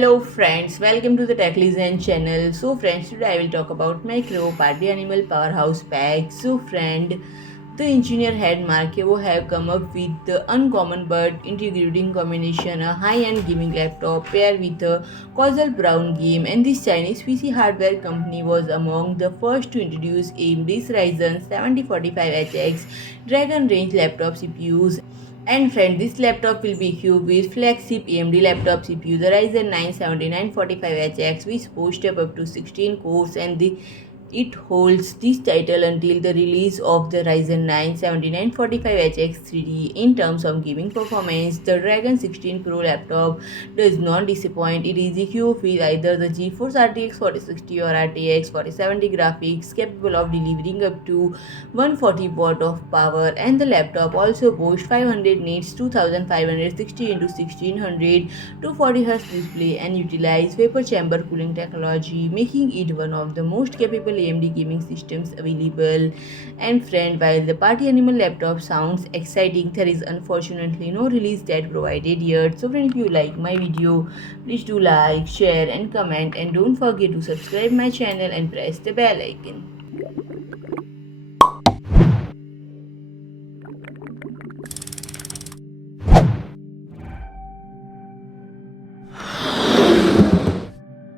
Hello friends, welcome to the Techlizen channel. So friends, today I will talk about Mechrevo party animal powerhouse pack. So friend, the engineer head Mechrevo have come up with the uncommon but integrating combination a high-end gaming laptop paired with a casual brown game, and this Chinese PC hardware company was among the first to introduce AMD's Ryzen 7045HX Dragon range laptop CPUs. And friend, this laptop will be equipped with flagship AMD laptop CPU, the Ryzen 9 7945HX, which boasts up to 16 cores, and it holds this title until the release of the Ryzen 9 7945HX 3D. In terms of gaming performance, the Dragon 16 Pro laptop does not disappoint. It is equipped with either the GeForce RTX 4060 or RTX 4070 graphics, capable of delivering up to 140 watt of power, and the laptop also boasts 500 nits 2560 into 1600 240 Hz display and utilize vapor chamber cooling technology, making it one of the most capable AMD gaming systems available. And friend, while the party animal laptop sounds exciting, there is unfortunately no release date provided yet. So friend, if you like my video, please do like, share and comment, and don't forget to subscribe my channel and press the bell icon.